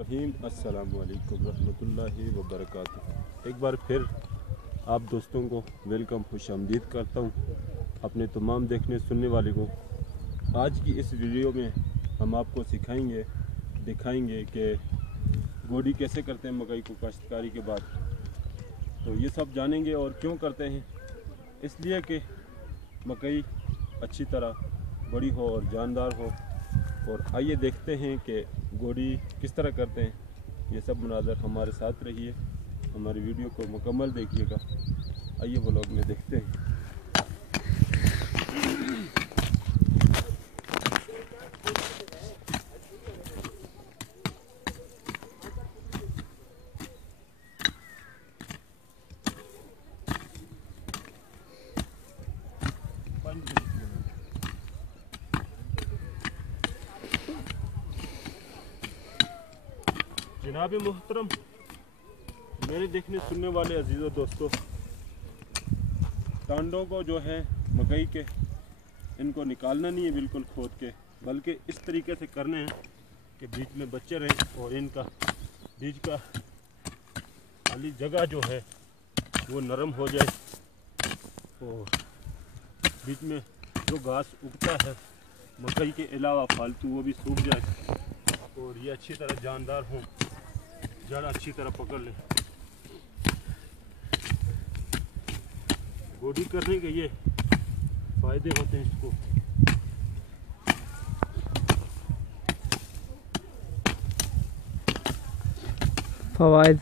रहीम अस्सलाम वालेकुम रहमतुल्लाहि व बरकातुहू। एक बार फिर आप दोस्तों को वेलकम खुशामदीद करता हूँ, अपने तमाम देखने सुनने वाले को। आज की इस वीडियो में हम आपको सिखाएंगे, दिखाएंगे कि गोडी कैसे करते हैं मकई को काश्तकारी के बाद। तो ये सब जानेंगे और क्यों करते हैं, इसलिए कि मकई अच्छी तरह बड़ी हो और जानदार हो। और आइए देखते हैं कि गोडी किस तरह करते हैं। ये सब मुनाज़र हमारे साथ रहिए, हमारी वीडियो को मुकम्मल देखिएगा। आइए व्लॉग में देखते हैं। जनाब मोहतरम, मेरे देखने सुनने वाले अजीज़ों दोस्तों, टांडों को जो है मकई के, इनको निकालना नहीं है बिल्कुल खोद के, बल्कि इस तरीके से करने हैं कि बीच में बच्चे रहें और इनका बीज का खाली जगह जो है वो नरम हो जाए और बीच में जो घास उगता है मकई के अलावा फालतू वो भी सूख जाए और ये अच्छी तरह जानदार हों, जड़ अच्छी तरह पकड़ ले। गोडी करने के ये फायदे होते हैं इसको। फवायद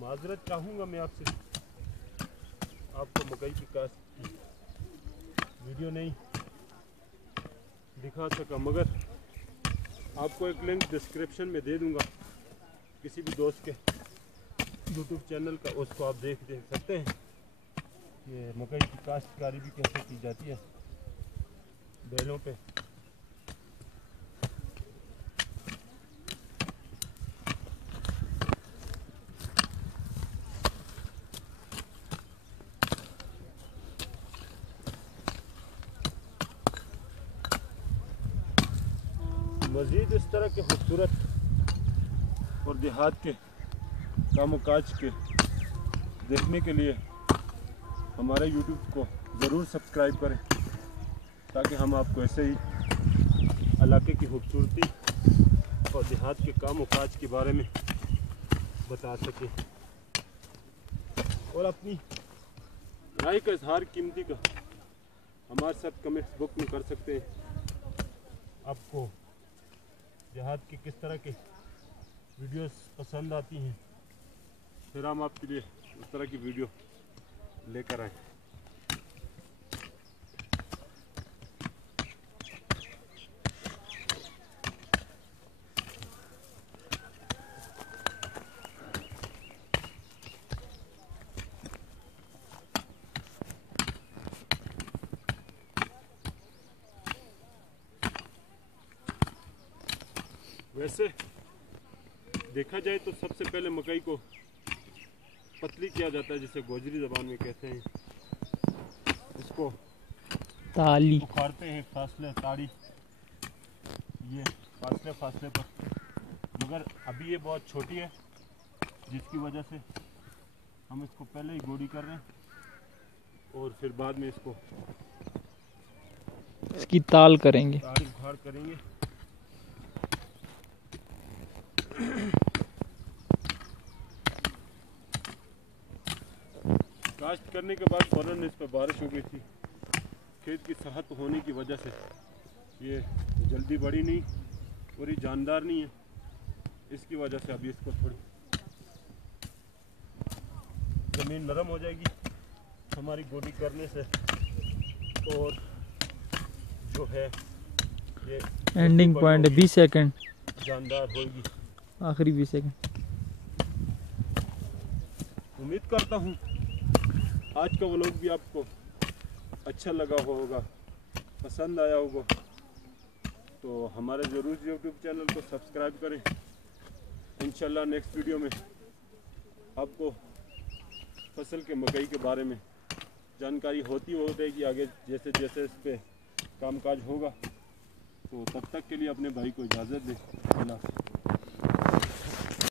माजरत चाहूँगा मैं आपसे, आपको मकई की काश्त की वीडियो नहीं दिखा सका, मगर आपको एक लिंक डिस्क्रिप्शन में दे दूंगा किसी भी दोस्त के यूट्यूब चैनल का, उसको आप देख सकते हैं ये मकई की काश्तकारी भी कैसे की जाती है बैलों पे। मज़ीद इस तरह के खूबसूरत और देहात के काम काज के देखने के लिए हमारे YouTube को ज़रूर सब्सक्राइब करें, ताकि हम आपको ऐसे ही इलाके की खूबसूरती और देहात के काम काज के बारे में बता सकें और अपनी राय का इजहार कीमती का हमारे साथ कमेंट्स बुक में कर सकते हैं। आपको देहात की किस तरह के वीडियोस पसंद आती हैं, फिर हम आपके लिए उस तरह की वीडियो लेकर आए। वैसे देखा जाए तो सबसे पहले मकई को पतली किया जाता है, जिसे गोजरी ज़बान में कहते हैं। इसको ताली उखाड़ते हैं फासले ताड़ी, ये फासले फासले पर, मगर अभी ये बहुत छोटी है जिसकी वजह से हम इसको पहले ही गोडी कर रहे हैं और फिर बाद में इसको इसकी ताल करेंगे, ताड़ी उखाड़ करेंगे। काश्त करने के बाद फौरन इस पर बारिश हो गई थी। खेत की सेहत होने की वजह से ये जल्दी बड़ी नहीं और ये जानदार नहीं है, इसकी वजह से अभी इसको थोड़ी ज़मीन नरम हो जाएगी हमारी गोडी करने से, और जो है ये एंडिंग पॉइंट 20 सेकंड, जानदार होगी, आखिरी 20 सेकंड। उम्मीद करता हूँ आज का व्लॉग भी आपको अच्छा लगा होगा, पसंद आया होगा। तो हमारे ज़रूर यूट्यूब चैनल को सब्सक्राइब करें। इंशाल्लाह नेक्स्ट वीडियो में आपको फसल के मकई के बारे में जानकारी होती हो रहेगी आगे जैसे जैसे इस पे कामकाज होगा। तो तब तक के लिए अपने भाई को इजाज़त दें। अल्लाह हाफ़िज़।